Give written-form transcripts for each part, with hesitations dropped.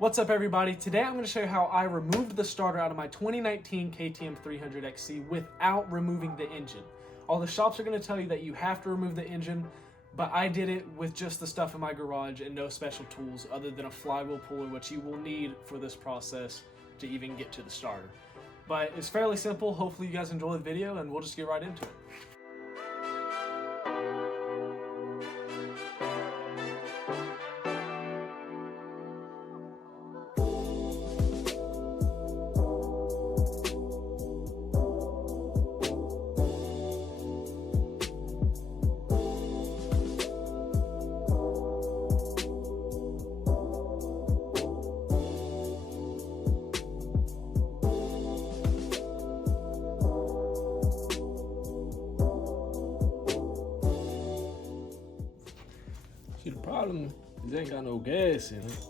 What's up, everybody? Today I'm going to show you how I removed the starter out of my 2019 KTM 300XC without removing the engine. All the shops are going to tell you that you have to remove the engine, but I did it with just the stuff in my garage and no special tools other than a flywheel puller, which you will need for this process to even get to the starter. But it's fairly simple. Hopefully you guys enjoy the video and we'll just get right into it. See, the problem is it ain't got no gas in it.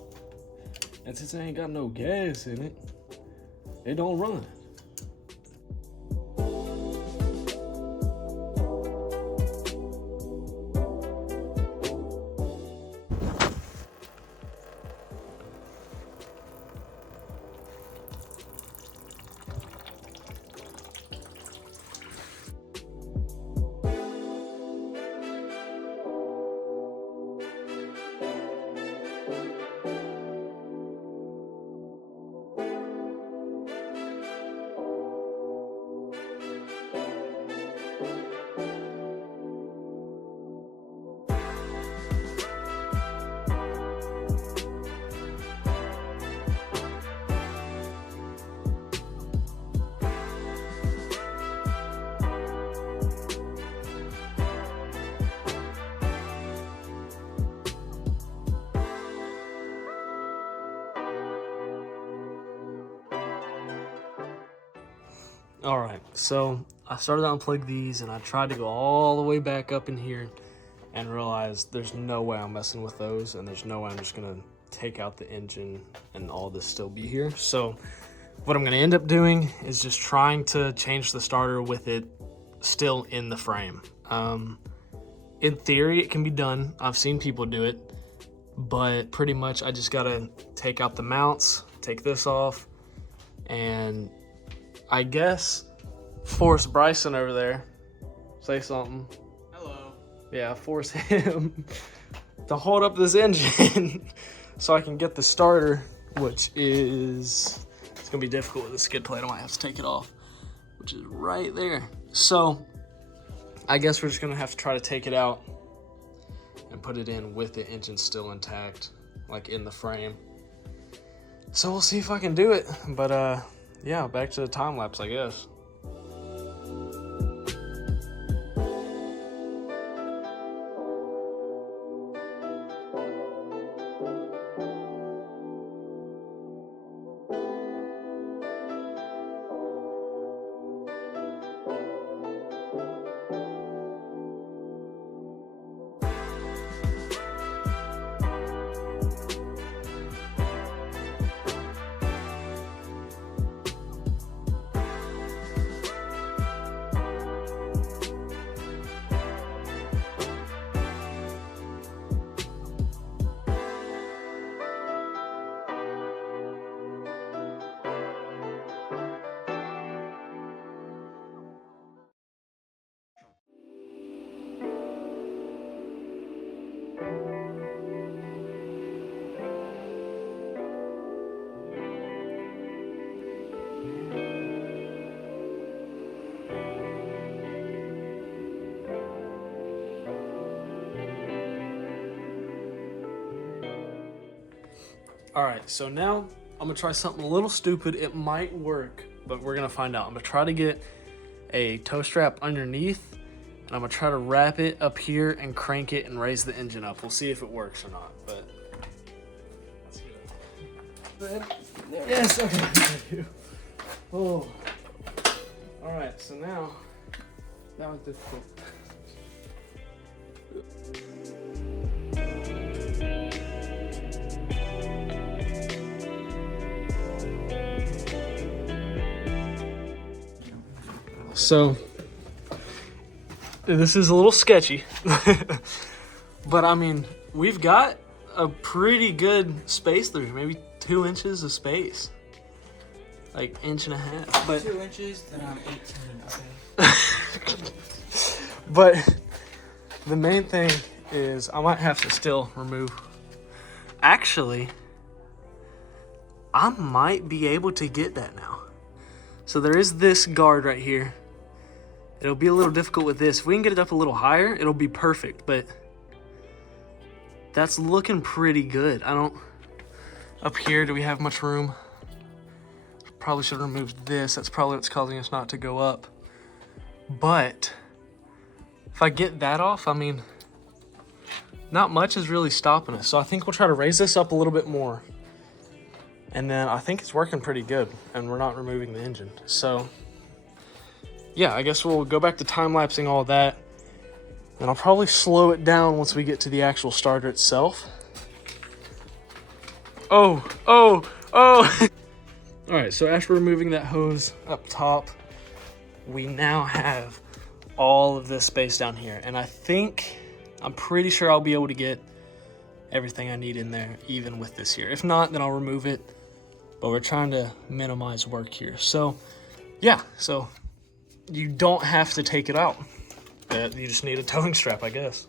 And since it ain't got no gas in it, it don't run. All right, so I started to unplug these and I tried to go all the way back up in here and realized there's no way I'm messing with those, and there's no way I'm just gonna take out the engine and all this still be here. So what I'm gonna end up doing is just trying to change the starter with it still in the frame. In theory, it can be done. I've seen people do it, but pretty much I just gotta take out the mounts, take this off, and I guess force Bryson over there, say something. Hello. Yeah, force him to hold up this engine so I can get the starter, which is, it's gonna be difficult with the skid plate. I might have to take it off, which is right there. So I guess we're just gonna have to try to take it out and put it in with the engine still intact, like in the frame. So we'll see if I can do it, but yeah, back to the time lapse, I guess. All right, so now I'm gonna try something a little stupid. It might work, but we're gonna find out. I'm gonna try to get a tow strap underneath, and I'm gonna try to wrap it up here and crank it and raise the engine up. We'll see if it works or not, but let's do it. Yes, okay. Oh. All right, so now, that was difficult. So this is a little sketchy, but I mean, we've got a pretty good space through, maybe 2 inches of space. Like inch and a half. But 2 inches, then I'm 18, okay. But the main thing is I might have to still remove. Actually, I might be able to get that now. So there is this guard right here. It'll be a little difficult with this. If we can get it up a little higher, it'll be perfect, but that's looking pretty good. Up here, do we have much room? Probably should have removed this. That's probably what's causing us not to go up. But if I get that off, I mean, not much is really stopping us. So I think we'll try to raise this up a little bit more. And then I think it's working pretty good, and we're not removing the engine. So yeah, I guess we'll go back to time-lapsing all that. And I'll probably slow it down once we get to the actual starter itself. Oh. All right, so after removing that hose up top, we now have all of this space down here. And I'm pretty sure I'll be able to get everything I need in there, even with this here. If not, then I'll remove it. But we're trying to minimize work here. So yeah, so you don't have to take it out. You just need a towing strap, I guess.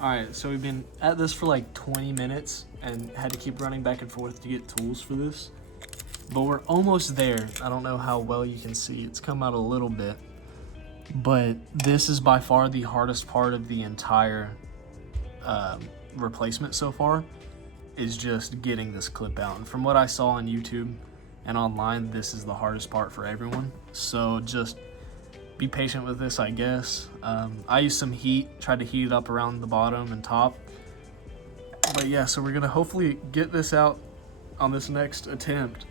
Alright, so we've been at this for like 20 minutes and had to keep running back and forth to get tools for this. But we're almost there. I don't know how well you can see. It's come out a little bit. But this is by far the hardest part of the entire replacement so far, is just getting this clip out. And from what I saw on YouTube and online, this is the hardest part for everyone. So just be patient with this, I guess. I used some heat, tried to heat it up around the bottom and top. But yeah, so we're gonna hopefully get this out on this next attempt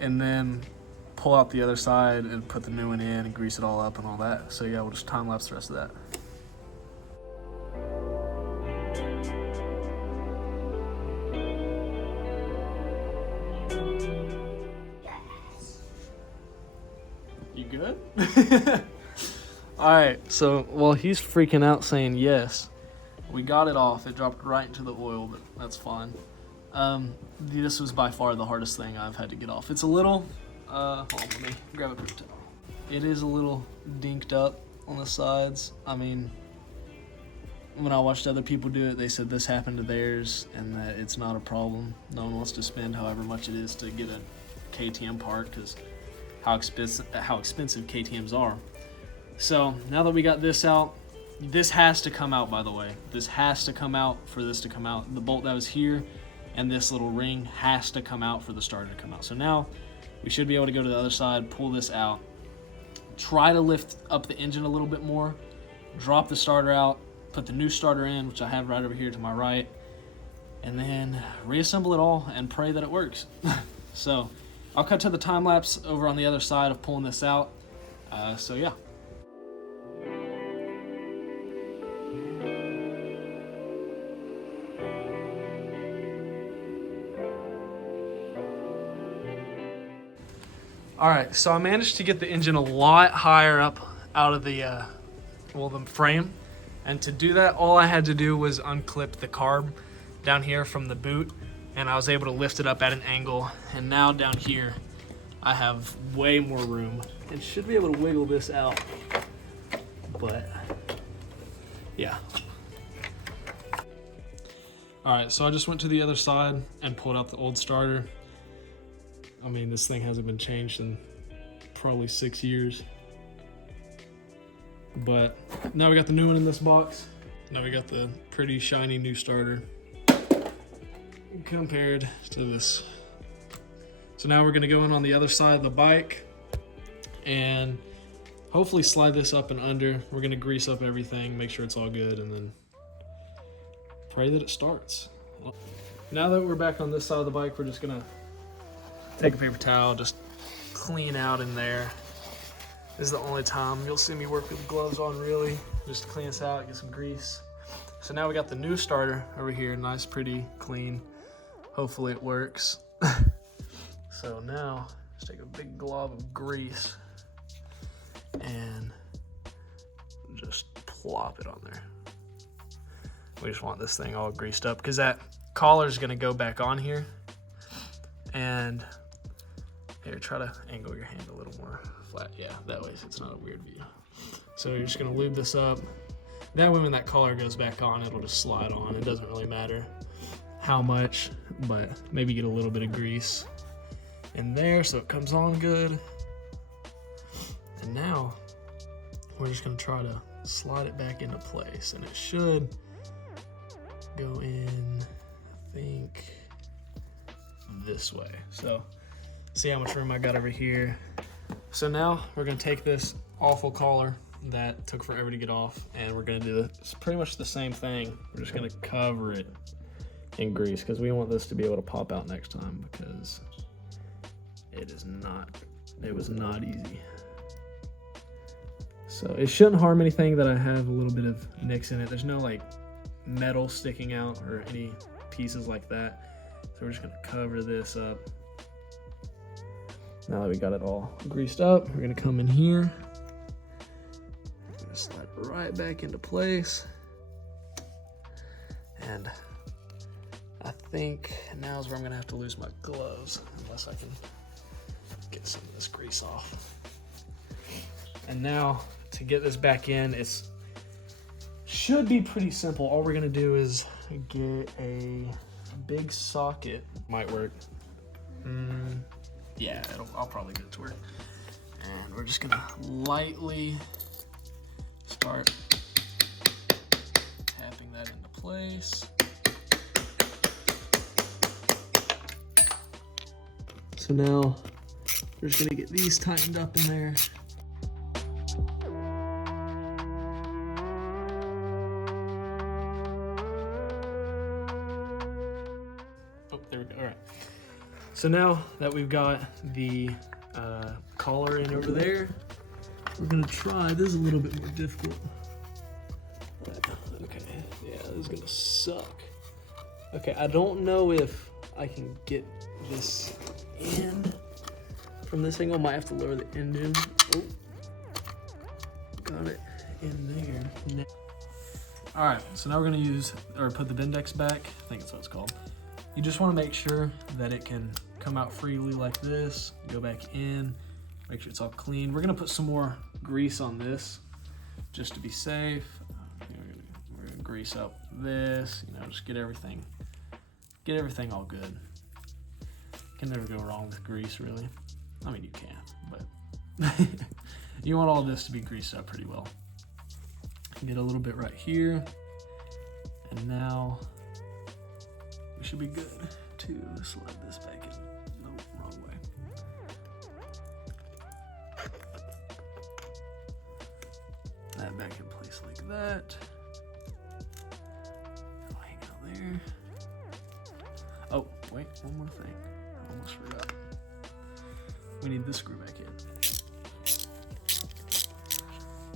and then pull out the other side and put the new one in and grease it all up and all that. So yeah, we'll just time lapse the rest of that. You good? Alright, so while he's freaking out saying yes, we got it off. It dropped right into the oil, but that's fine. This was by far the hardest thing I've had to get off. It's a little, hold on, let me grab a paper towel. It is a little dinked up on the sides. I mean, when I watched other people do it, they said this happened to theirs and that it's not a problem. No one wants to spend however much it is to get a KTM part because how expensive KTMs are. So now that we got this out, this has to come out, by the way. This has to come out for this to come out. The bolt that was here and this little ring has to come out for the starter to come out. So now we should be able to go to the other side, pull this out, try to lift up the engine a little bit more, drop the starter out, put the new starter in, which I have right over here to my right, and then reassemble it all and pray that it works. So I'll cut to the time lapse over on the other side of pulling this out. So yeah. All right, so I managed to get the engine a lot higher up out of the frame. And to do that, all I had to do was unclip the carb down here from the boot, and I was able to lift it up at an angle. And now down here, I have way more room and should be able to wiggle this out. But yeah. All right, so I just went to the other side and pulled out the old starter. I mean, this thing hasn't been changed in probably 6 years. But now we got the new one in this box. Now we got the pretty shiny new starter compared to this. So now we're gonna go in on the other side of the bike and hopefully slide this up and under. We're gonna grease up everything, make sure it's all good, and then pray that it starts. Now that we're back on this side of the bike, we're just gonna take a paper towel, just clean out in there. This is the only time you'll see me work with gloves on, really. Just to clean this out, get some grease. So now we got the new starter over here, nice, pretty, clean. Hopefully it works. So now, just take a big glob of grease and just plop it on there. We just want this thing all greased up because that collar is gonna go back on here. And here, try to angle your hand a little more flat. Yeah, that way so it's not a weird view. So you're just gonna lube this up. That way when that collar goes back on, it'll just slide on. It doesn't really matter how much, but maybe get a little bit of grease in there so it comes on good. And now we're just gonna try to slide it back into place, and it should go in, I think, this way. So see how much room I got over here. So now we're gonna take this awful collar that took forever to get off, and we're gonna do this pretty much the same thing. We're just gonna cover it in grease because we want this to be able to pop out next time, because it was not easy. So it shouldn't harm anything that I have a little bit of nicks in it. There's no like metal sticking out or any pieces like that. So we're just gonna cover this up. Now that we got it all greased up, we're gonna come in here. I'm gonna slide right back into place. And I think now is where I'm gonna have to lose my gloves, unless I can get some of this grease off. And now to get this back in, it should be pretty simple. All we're gonna do is get a big socket. Might work. Yeah, I'll probably get it to work. And we're just gonna lightly start tapping that into place. So now we're just gonna get these tightened up in there. Oh, there we go. All right. So now that we've got the collar in over there, we're gonna try. This is a little bit more difficult. Okay, yeah, this is gonna suck. Okay, I don't know if I can get this end from this angle. Might have to lower the engine. Oh, got it in there. All right, so now we're gonna use, or put the Bendex back. I think that's what it's called. You just wanna make sure that it can come out freely like this, go back in, make sure it's all clean. We're gonna put some more grease on this just to be safe. We're gonna grease up this, just get everything all good. Can never go wrong with grease, really. I mean, you can, but you want all this to be greased up pretty well. Get a little bit right here, and now we should be good to slide this back in. Nope, wrong way. That back in place like that. It'll hang out there. Oh, wait, one more thing. I almost forgot. We need this screw back in.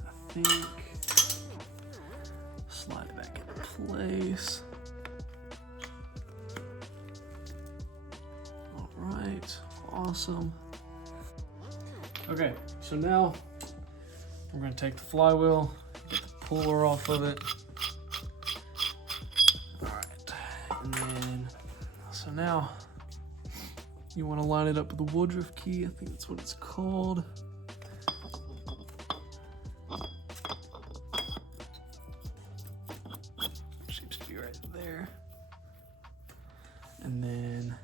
I think. Slide it back into place. All right, awesome. Okay, so now we're gonna take the flywheel, get the puller off of it. All right, and then, so now you wanna line it up with the Woodruff key. I think that's what it's called. Seems to be right there. And then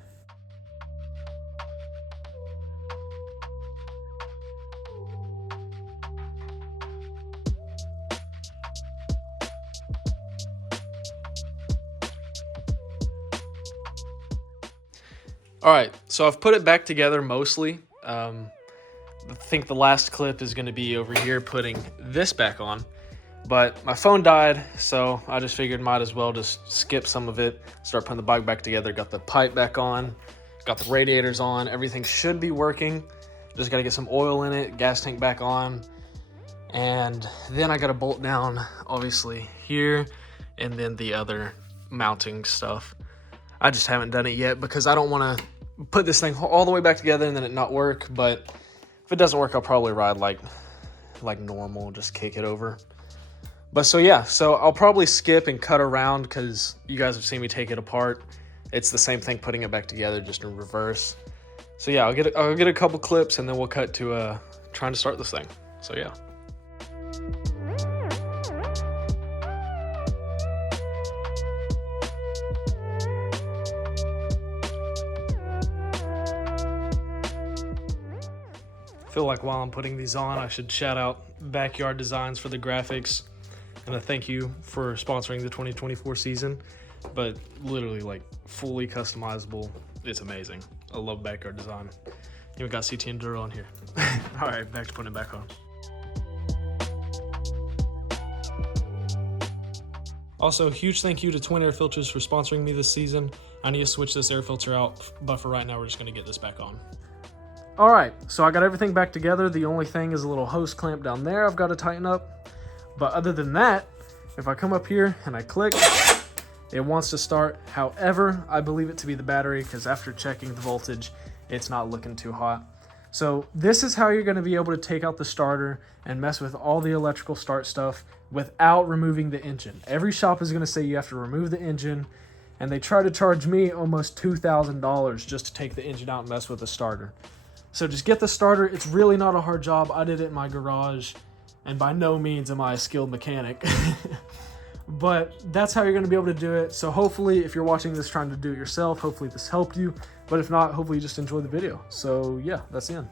all right, so I've put it back together mostly. think the last clip is going to be over here putting this back on. But my phone died, so I just figured might as well just skip some of it, start putting the bike back together. Got the pipe back on, got the radiators on. Everything should be working. Just got to get some oil in it, gas tank back on. And then I got to bolt down, obviously, here, and then the other mounting stuff. I just haven't done it yet because I don't want to put this thing all the way back together and then it not work. But if it doesn't work, I'll probably ride like normal, just kick it over. But so yeah, so I'll probably skip and cut around because you guys have seen me take it apart. It's the same thing putting it back together, just in reverse. So yeah, I'll get a couple clips and then we'll cut to trying to start this thing. So yeah. I feel like while I'm putting these on, I should shout out Backyard Designs for the graphics. And a thank you for sponsoring the 2024 season. But literally, like, fully customizable. It's amazing. I love Backyard Design. Even got CT Enduro on here. All right, back to putting it back on. Also, huge thank you to Twin Air Filters for sponsoring me this season. I need to switch this air filter out, but for right now, we're just going to get this back on. All right, so I got everything back together. The only thing is a little hose clamp down there I've got to tighten up. But other than that, if I come up here and I click, it wants to start. However, I believe it to be the battery because after checking the voltage, it's not looking too hot. So this is how you're going to be able to take out the starter and mess with all the electrical start stuff without removing the engine. Every shop is going to say you have to remove the engine, and they try to charge me almost $2,000 just to take the engine out and mess with the starter. So just get the starter. It's really not a hard job. I did it in my garage. And by no means am I a skilled mechanic. But that's how you're going to be able to do it. So hopefully, if you're watching this trying to do it yourself, hopefully this helped you. But if not, hopefully you just enjoy the video. So yeah, that's the end.